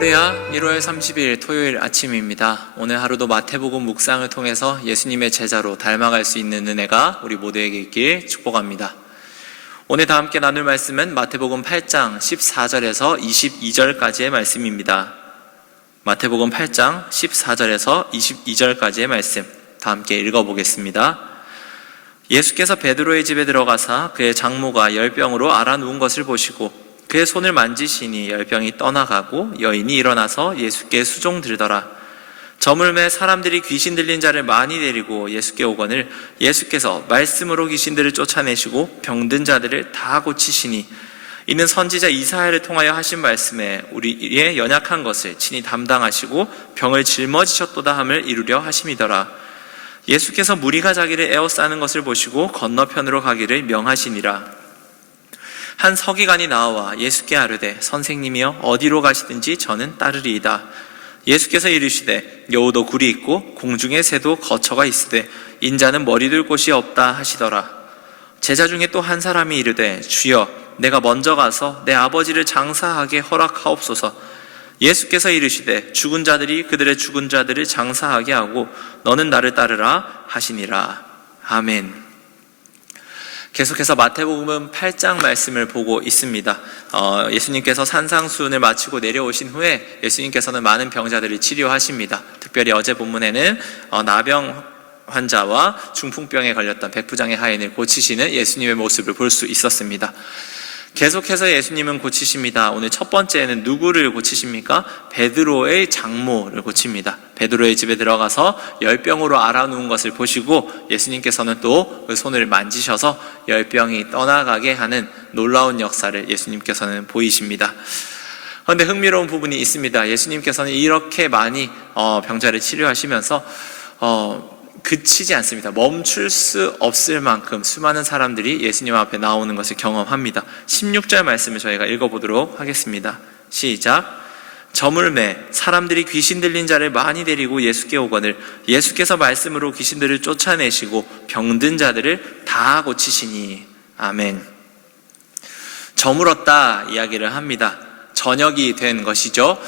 할렐루야. 1월 30일 토요일 아침입니다. 오늘 하루도 마태복음 묵상을 통해서 예수님의 제자로 닮아갈 수 있는 은혜가 우리 모두에게 있길 축복합니다. 오늘 다 함께 나눌 말씀은 마태복음 8장 14절에서 22절까지의 말씀입니다. 마태복음 8장 14절에서 22절까지의 말씀 다 함께 읽어보겠습니다. 예수께서 베드로의 집에 들어가사 그의 장모가 열병으로 앓아 누운 것을 보시고 그의 손을 만지시니 열병이 떠나가고 여인이 일어나서 예수께 수종들더라. 저물매 사람들이 귀신 들린 자를 많이 데리고 예수께 오거늘 예수께서 말씀으로 귀신들을 쫓아내시고 병든 자들을 다 고치시니 이는 선지자 이사야를 통하여 하신 말씀에 우리의 연약한 것을 친히 담당하시고 병을 짊어지셨도다 함을 이루려 하심이더라. 예수께서 무리가 자기를 에워싸는 것을 보시고 건너편으로 가기를 명하시니라. 한 서기관이 나와 예수께 아뢰되 선생님이여 어디로 가시든지 저는 따르리이다. 예수께서 이르시되 여우도 굴이 있고 공중의 새도 거처가 있으되 인자는 머리 둘 곳이 없다 하시더라. 제자 중에 또 한 사람이 이르되 주여 내가 먼저 가서 내 아버지를 장사하게 허락하옵소서. 예수께서 이르시되 죽은 자들이 그들의 죽은 자들을 장사하게 하고 너는 나를 따르라 하시니라. 아멘. 계속해서 마태복음 8장 말씀을 보고 있습니다. 예수님께서 산상수훈을 마치고 내려오신 후에 예수님께서는 많은 병자들을 치료하십니다. 특별히 어제 본문에는 나병 환자와 중풍병에 걸렸던 백부장의 하인을 고치시는 예수님의 모습을 볼 수 있었습니다. 계속해서 예수님은 고치십니다. 오늘 첫 번째는 누구를 고치십니까? 베드로의 장모를 고칩니다. 베드로의 집에 들어가서 열병으로 앓아 누운 것을 보시고 예수님께서는 또 그 손을 만지셔서 열병이 떠나가게 하는 놀라운 역사를 예수님께서는 보이십니다. 그런데 흥미로운 부분이 있습니다. 예수님께서는 이렇게 많이 병자를 치료하시면서 그치지 않습니다. 멈출 수 없을 만큼 수많은 사람들이 예수님 앞에 나오는 것을 경험합니다. 16절 말씀을 저희가 읽어보도록 하겠습니다. 시작. 저물매 사람들이 귀신 들린 자를 많이 데리고 예수께 오거늘 예수께서 말씀으로 귀신들을 쫓아내시고 병든 자들을 다 고치시니. 아멘. 저물었다 이야기를 합니다. 저녁이 된 것이죠.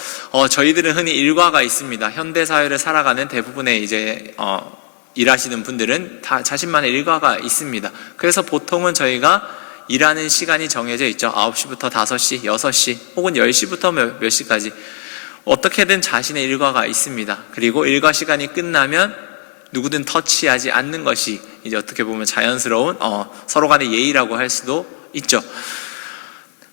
저희들은 흔히 일과가 있습니다. 현대사회를 살아가는 대부분의 일하시는 분들은 다 자신만의 일과가 있습니다. 그래서 보통은 저희가 일하는 시간이 정해져 있죠. 9시부터 5시, 6시 혹은 10시부터 몇 시까지 어떻게든 자신의 일과가 있습니다. 그리고 일과 시간이 끝나면 누구든 터치하지 않는 것이 이제 어떻게 보면 자연스러운 서로 간의 예의라고 할 수도 있죠.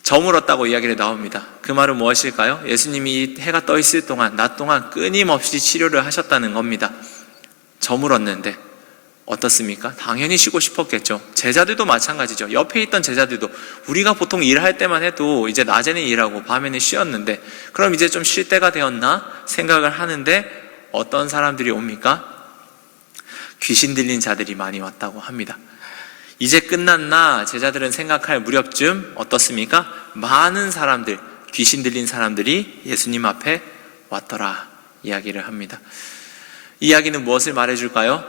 저물었다고 이야기를 나옵니다. 그 말은 무엇일까요? 예수님이 해가 떠 있을 동안 낮 동안 끊임없이 치료를 하셨다는 겁니다. 저물었는데 어떻습니까? 당연히 쉬고 싶었겠죠. 제자들도 마찬가지죠. 옆에 있던 제자들도 우리가 보통 일할 때만 해도 이제 낮에는 일하고 밤에는 쉬었는데 그럼 이제 좀 쉴 때가 되었나 생각을 하는데 어떤 사람들이 옵니까? 귀신 들린 자들이 많이 왔다고 합니다. 이제 끝났나 제자들은 생각할 무렵쯤 어떻습니까? 많은 사람들, 귀신 들린 사람들이 예수님 앞에 왔더라 이야기를 합니다. 이 이야기는 무엇을 말해줄까요?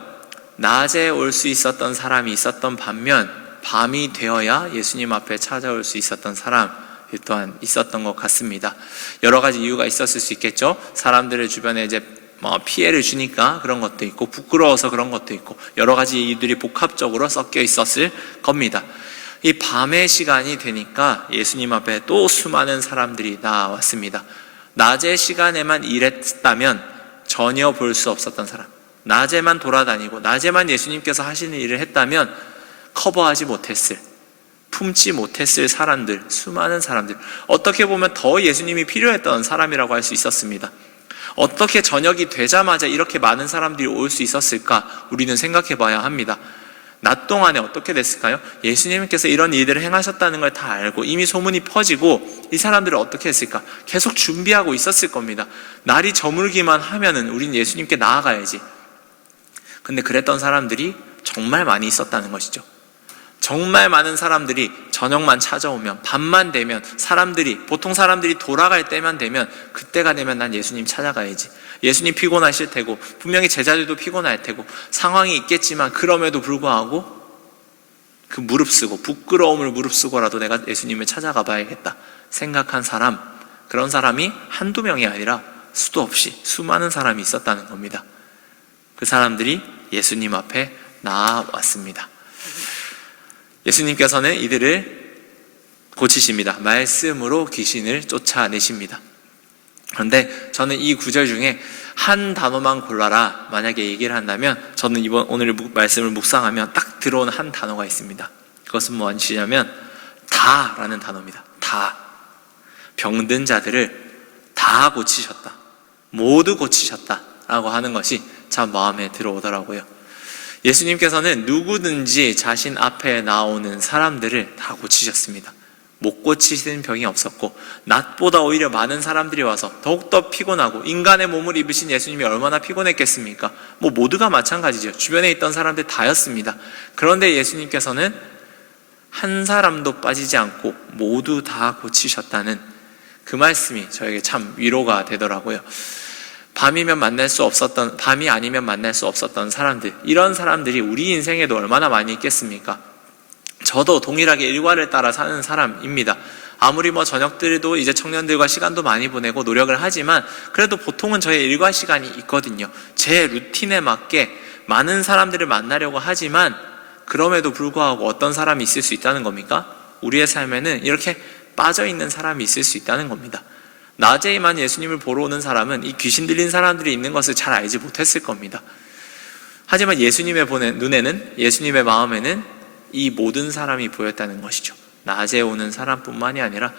낮에 올 수 있었던 사람이 있었던 반면 밤이 되어야 예수님 앞에 찾아올 수 있었던 사람 또한 있었던 것 같습니다. 여러 가지 이유가 있었을 수 있겠죠. 사람들의 주변에 이제 피해를 주니까 그런 것도 있고 부끄러워서 그런 것도 있고 여러 가지 이유들이 복합적으로 섞여 있었을 겁니다. 이 밤의 시간이 되니까 예수님 앞에 또 수많은 사람들이 나왔습니다. 낮의 시간에만 일했다면 전혀 볼 수 없었던 사람, 낮에만 돌아다니고 낮에만 예수님께서 하시는 일을 했다면 커버하지 못했을, 품지 못했을 사람들, 수많은 사람들, 어떻게 보면 더 예수님이 필요했던 사람이라고 할 수 있었습니다. 어떻게 저녁이 되자마자 이렇게 많은 사람들이 올 수 있었을까 우리는 생각해 봐야 합니다. 낮 동안에 어떻게 됐을까요? 예수님께서 이런 일들을 행하셨다는 걸 다 알고 이미 소문이 퍼지고 이 사람들을 어떻게 했을까? 계속 준비하고 있었을 겁니다. 날이 저물기만 하면은 우린 예수님께 나아가야지. 근데 그랬던 사람들이 정말 많이 있었다는 것이죠. 정말 많은 사람들이 저녁만 찾아오면 밤만 되면 보통 사람들이 돌아갈 때만 되면 그때가 되면 난 예수님 찾아가야지. 예수님 피곤하실 테고 분명히 제자들도 피곤할 테고 상황이 있겠지만 그럼에도 불구하고 그 무릅쓰고 부끄러움을 무릅쓰고라도 내가 예수님을 찾아가 봐야겠다 생각한 사람, 그런 사람이 한두 명이 아니라 수도 없이 수많은 사람이 있었다는 겁니다. 그 사람들이 예수님 앞에 나아왔습니다. 예수님께서는 이들을 고치십니다. 말씀으로 귀신을 쫓아내십니다. 그런데 저는 이 구절 중에 한 단어만 골라라 만약에 얘기를 한다면, 저는 오늘 말씀을 묵상하면 딱 들어온 한 단어가 있습니다. 그것은 무엇이냐면 다라는 단어입니다. 다. 병든 자들을 다 고치셨다, 모두 고치셨다 라고 하는 것이 참 마음에 들어오더라고요. 예수님께서는 누구든지 자신 앞에 나오는 사람들을 다 고치셨습니다. 못 고치시는 병이 없었고, 낮보다 오히려 많은 사람들이 와서 더욱더 피곤하고, 인간의 몸을 입으신 예수님이 얼마나 피곤했겠습니까? 모두가 마찬가지죠. 주변에 있던 사람들 다였습니다. 그런데 예수님께서는 한 사람도 빠지지 않고 모두 다 고치셨다는 그 말씀이 저에게 참 위로가 되더라고요. 밤이 아니면 만날 수 없었던 사람들, 이런 사람들이 우리 인생에도 얼마나 많이 있겠습니까? 저도 동일하게 일과를 따라 사는 사람입니다. 아무리 저녁들도 이제 청년들과 시간도 많이 보내고 노력을 하지만, 그래도 보통은 저의 일과 시간이 있거든요. 제 루틴에 맞게 많은 사람들을 만나려고 하지만, 그럼에도 불구하고 어떤 사람이 있을 수 있다는 겁니까? 우리의 삶에는 이렇게 빠져있는 사람이 있을 수 있다는 겁니다. 낮에만 예수님을 보러 오는 사람은 이 귀신 들린 사람들이 있는 것을 잘 알지 못했을 겁니다. 하지만 예수님의 눈에는, 예수님의 마음에는 이 모든 사람이 보였다는 것이죠. 낮에 오는 사람뿐만이 아니라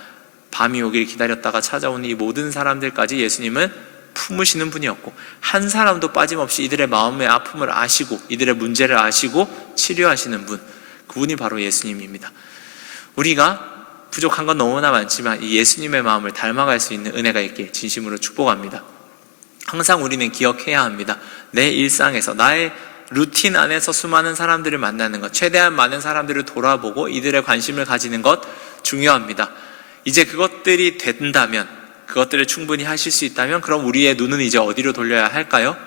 밤이 오길 기다렸다가 찾아오는 이 모든 사람들까지 예수님은 품으시는 분이었고, 한 사람도 빠짐없이 이들의 마음의 아픔을 아시고 이들의 문제를 아시고 치료하시는 분, 그분이 바로 예수님입니다. 우리가 부족한 건 너무나 많지만 이 예수님의 마음을 닮아갈 수 있는 은혜가 있길 진심으로 축복합니다. 항상 우리는 기억해야 합니다. 내 일상에서, 나의 루틴 안에서 수많은 사람들을 만나는 것, 최대한 많은 사람들을 돌아보고 이들의 관심을 가지는 것 중요합니다. 이제 그것들이 된다면, 그것들을 충분히 하실 수 있다면, 그럼 우리의 눈은 이제 어디로 돌려야 할까요?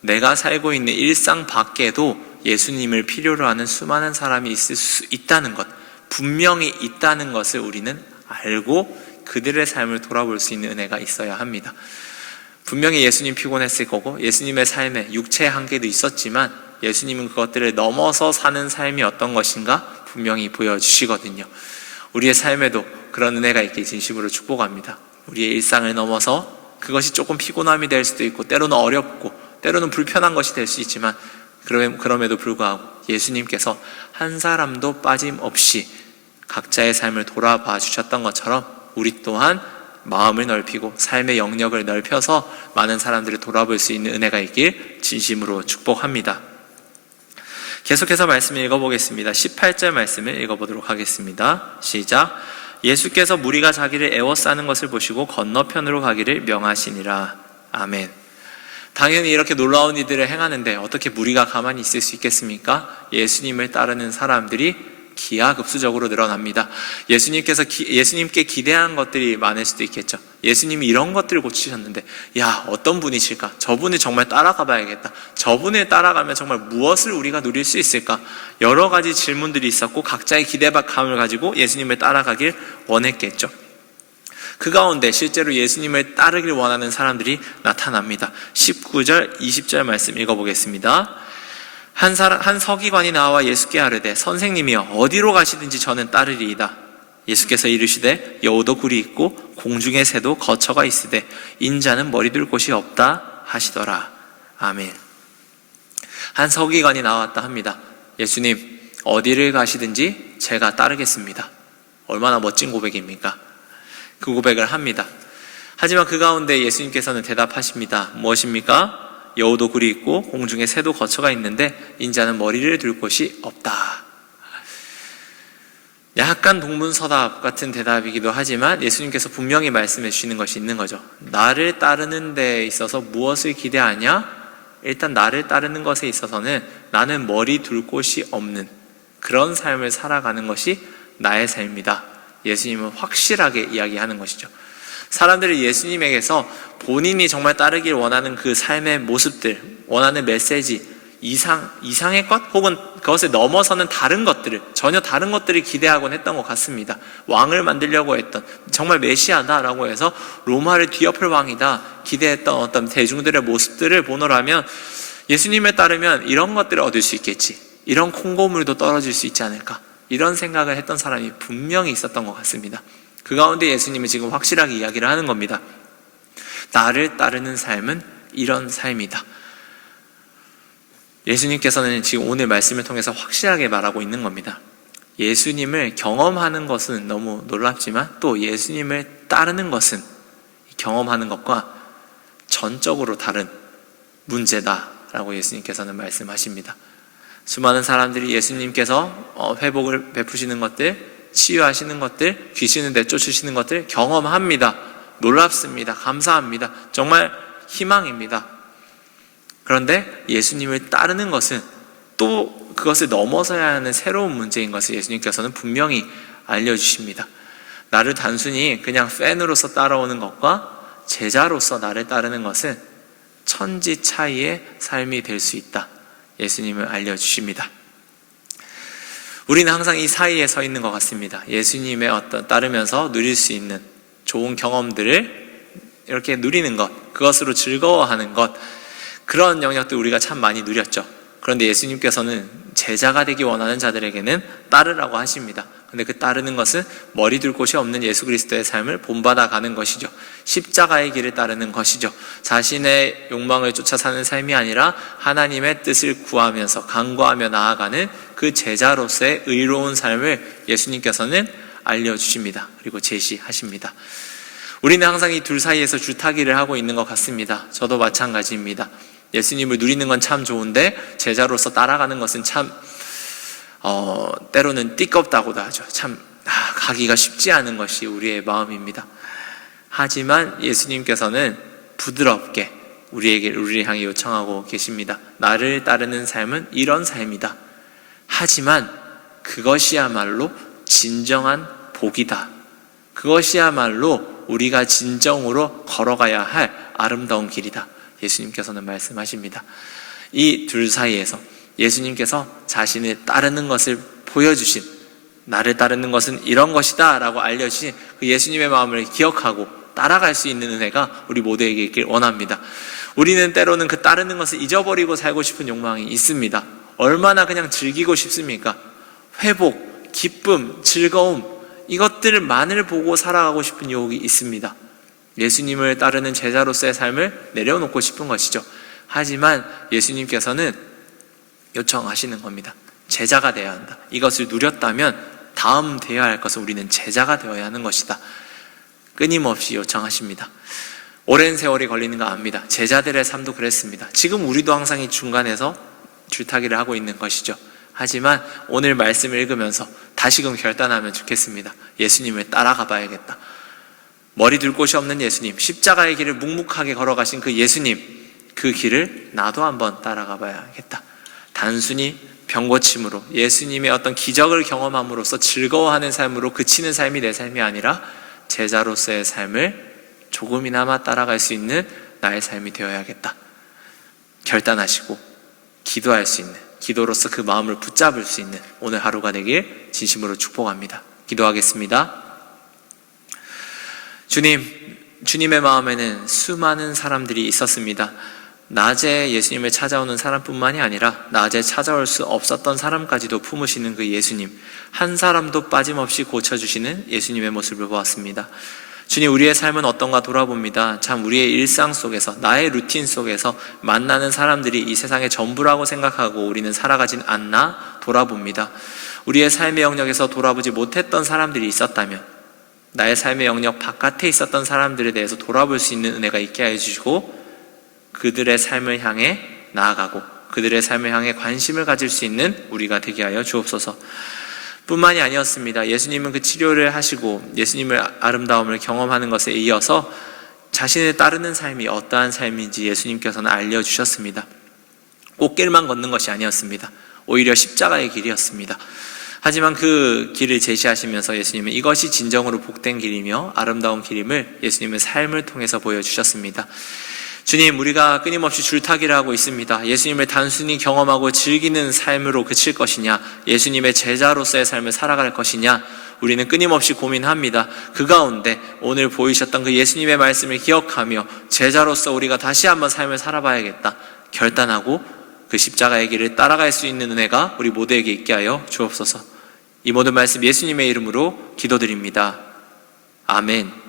내가 살고 있는 일상 밖에도 예수님을 필요로 하는 수많은 사람이 있을 수 있다는 것, 분명히 있다는 것을 우리는 알고 그들의 삶을 돌아볼 수 있는 은혜가 있어야 합니다. 분명히 예수님 피곤했을 거고, 예수님의 삶에 육체의 한계도 있었지만 예수님은 그것들을 넘어서 사는 삶이 어떤 것인가 분명히 보여주시거든요. 우리의 삶에도 그런 은혜가 있길 진심으로 축복합니다. 우리의 일상을 넘어서 그것이 조금 피곤함이 될 수도 있고, 때로는 어렵고 때로는 불편한 것이 될 수 있지만, 그럼에도 불구하고 예수님께서 한 사람도 빠짐없이 각자의 삶을 돌아봐 주셨던 것처럼 우리 또한 마음을 넓히고 삶의 영역을 넓혀서 많은 사람들을 돌아볼 수 있는 은혜가 있길 진심으로 축복합니다. 계속해서 말씀을 읽어보겠습니다. 18절 말씀을 읽어보도록 하겠습니다. 시작. 예수께서 무리가 자기를 애워싸는 것을 보시고 건너편으로 가기를 명하시니라. 아멘. 당연히 이렇게 놀라운 일들을 행하는데 어떻게 무리가 가만히 있을 수 있겠습니까? 예수님을 따르는 사람들이 기하급수적으로 늘어납니다. 예수님께 기대한 것들이 많을 수도 있겠죠. 예수님이 이런 것들을 고치셨는데, 어떤 분이실까? 저분을 정말 따라가 봐야겠다. 저분을 따라가면 정말 무엇을 우리가 누릴 수 있을까? 여러 가지 질문들이 있었고, 각자의 기대감을 가지고 예수님을 따라가길 원했겠죠. 그 가운데 실제로 예수님을 따르길 원하는 사람들이 나타납니다. 19절, 20절 말씀 읽어보겠습니다. 한 서기관이 나와 예수께 아뢰되, 선생님이여, 어디로 가시든지 저는 따르리이다. 예수께서 이르시되, 여우도 굴이 있고 공중의 새도 거처가 있으되 인자는 머리 둘 곳이 없다 하시더라. 아멘. 한 서기관이 나왔다 합니다. 예수님, 어디를 가시든지 제가 따르겠습니다. 얼마나 멋진 고백입니까? 그 고백을 합니다. 하지만 그 가운데 예수님께서는 대답하십니다. 무엇입니까? 여우도 굴이 있고 공중에 새도 거처가 있는데 인자는 머리를 둘 곳이 없다. 약간 동문서답 같은 대답이기도 하지만 예수님께서 분명히 말씀해 주시는 것이 있는 거죠. 나를 따르는 데 있어서 무엇을 기대하냐? 일단 나를 따르는 것에 있어서는 나는 머리 둘 곳이 없는 그런 삶을 살아가는 것이 나의 삶이다. 예수님은 확실하게 이야기하는 것이죠. 사람들이 예수님에게서 본인이 정말 따르길 원하는 그 삶의 모습들, 원하는 메시지, 이상의 것 혹은 그것을 넘어서는 다른 것들을, 전혀 다른 것들을 기대하곤 했던 것 같습니다. 왕을 만들려고 했던, 정말 메시아다라고 해서 로마를 뒤엎을 왕이다 기대했던 어떤 대중들의 모습들을 보노라면, 예수님에 따르면 이런 것들을 얻을 수 있겠지, 이런 콩고물도 떨어질 수 있지 않을까, 이런 생각을 했던 사람이 분명히 있었던 것 같습니다. 그 가운데 예수님은 지금 확실하게 이야기를 하는 겁니다. 나를 따르는 삶은 이런 삶이다. 예수님께서는 지금 오늘 말씀을 통해서 확실하게 말하고 있는 겁니다. 예수님을 경험하는 것은 너무 놀랍지만 또 예수님을 따르는 것은 경험하는 것과 전적으로 다른 문제다라고 예수님께서는 말씀하십니다. 수많은 사람들이 예수님께서 회복을 베푸시는 것들, 치유하시는 것들, 귀신을 내쫓으시는 것들 경험합니다. 놀랍습니다. 감사합니다. 정말 희망입니다. 그런데 예수님을 따르는 것은 또 그것을 넘어서야 하는 새로운 문제인 것을 예수님께서는 분명히 알려주십니다. 나를 단순히 그냥 팬으로서 따라오는 것과 제자로서 나를 따르는 것은 천지 차이의 삶이 될 수 있다. 예수님을 알려주십니다. 우리는 항상 이 사이에 서 있는 것 같습니다. 예수님의 따르면서 누릴 수 있는 좋은 경험들을 이렇게 누리는 것, 그것으로 즐거워하는 것, 그런 영역들 우리가 참 많이 누렸죠. 그런데 예수님께서는 제자가 되기 원하는 자들에게는 따르라고 하십니다. 그런데 그 따르는 것은 머리 둘 곳이 없는 예수 그리스도의 삶을 본받아 가는 것이죠. 십자가의 길을 따르는 것이죠. 자신의 욕망을 쫓아 사는 삶이 아니라 하나님의 뜻을 구하면서 간구하며 나아가는 그 제자로서의 의로운 삶을 예수님께서는 알려주십니다. 그리고 제시하십니다. 우리는 항상 이 둘 사이에서 줄타기를 하고 있는 것 같습니다. 저도 마찬가지입니다. 예수님을 누리는 건 참 좋은데 제자로서 따라가는 것은 참 때로는 띠껍다고도 하죠. 참 가기가 쉽지 않은 것이 우리의 마음입니다. 하지만 예수님께서는 부드럽게 우리를 향해 요청하고 계십니다. 나를 따르는 삶은 이런 삶이다. 하지만 그것이야말로 진정한 복이다. 그것이야말로 우리가 진정으로 걸어가야 할 아름다운 길이다. 예수님께서는 말씀하십니다. 이 둘 사이에서 예수님께서 자신을 따르는 것을 보여주신, 나를 따르는 것은 이런 것이다 라고 알려주신 그 예수님의 마음을 기억하고 따라갈 수 있는 은혜가 우리 모두에게 있길 원합니다. 우리는 때로는 그 따르는 것을 잊어버리고 살고 싶은 욕망이 있습니다. 얼마나 그냥 즐기고 싶습니까? 회복, 기쁨, 즐거움, 이것들만을 보고 살아가고 싶은 유혹이 있습니다. 예수님을 따르는 제자로서의 삶을 내려놓고 싶은 것이죠. 하지만 예수님께서는 요청하시는 겁니다. 제자가 되어야 한다. 이것을 누렸다면 다음 되어야 할 것은 우리는 제자가 되어야 하는 것이다. 끊임없이 요청하십니다. 오랜 세월이 걸리는 거 압니다. 제자들의 삶도 그랬습니다. 지금 우리도 항상 이 중간에서 줄타기를 하고 있는 것이죠. 하지만 오늘 말씀을 읽으면서 다시금 결단하면 좋겠습니다. 예수님을 따라가 봐야겠다. 머리 둘 곳이 없는 예수님, 십자가의 길을 묵묵하게 걸어가신 그 예수님, 그 길을 나도 한번 따라가 봐야겠다. 단순히 병고침으로 예수님의 어떤 기적을 경험함으로써 즐거워하는 삶으로 그치는 삶이 내 삶이 아니라 제자로서의 삶을 조금이나마 따라갈 수 있는 나의 삶이 되어야겠다. 결단하시고 기도할 수 있는, 기도로서 그 마음을 붙잡을 수 있는 오늘 하루가 되길 진심으로 축복합니다. 기도하겠습니다. 주님의 마음에는 수많은 사람들이 있었습니다. 낮에 예수님을 찾아오는 사람뿐만이 아니라 낮에 찾아올 수 없었던 사람까지도 품으시는 그 예수님, 한 사람도 빠짐없이 고쳐주시는 예수님의 모습을 보았습니다. 주님, 우리의 삶은 어떤가 돌아봅니다. 참 우리의 일상 속에서, 나의 루틴 속에서 만나는 사람들이 이 세상의 전부라고 생각하고 우리는 살아가진 않나 돌아봅니다. 우리의 삶의 영역에서 돌아보지 못했던 사람들이 있었다면, 나의 삶의 영역 바깥에 있었던 사람들에 대해서 돌아볼 수 있는 은혜가 있게 해주시고 그들의 삶을 향해 나아가고 그들의 삶을 향해 관심을 가질 수 있는 우리가 되게 하여 주옵소서. 뿐만이 아니었습니다. 예수님은 그 치료를 하시고 예수님의 아름다움을 경험하는 것에 이어서 자신을 따르는 삶이 어떠한 삶인지 예수님께서는 알려주셨습니다. 꽃길만 걷는 것이 아니었습니다. 오히려 십자가의 길이었습니다. 하지만 그 길을 제시하시면서 예수님은 이것이 진정으로 복된 길이며 아름다운 길임을 예수님의 삶을 통해서 보여주셨습니다. 주님, 우리가 끊임없이 줄타기를 하고 있습니다. 예수님을 단순히 경험하고 즐기는 삶으로 그칠 것이냐, 예수님의 제자로서의 삶을 살아갈 것이냐, 우리는 끊임없이 고민합니다. 그 가운데 오늘 보이셨던 그 예수님의 말씀을 기억하며 제자로서 우리가 다시 한번 삶을 살아봐야겠다 결단하고 그 십자가의 길을 따라갈 수 있는 은혜가 우리 모두에게 있게 하여 주옵소서. 이 모든 말씀 예수님의 이름으로 기도드립니다. 아멘.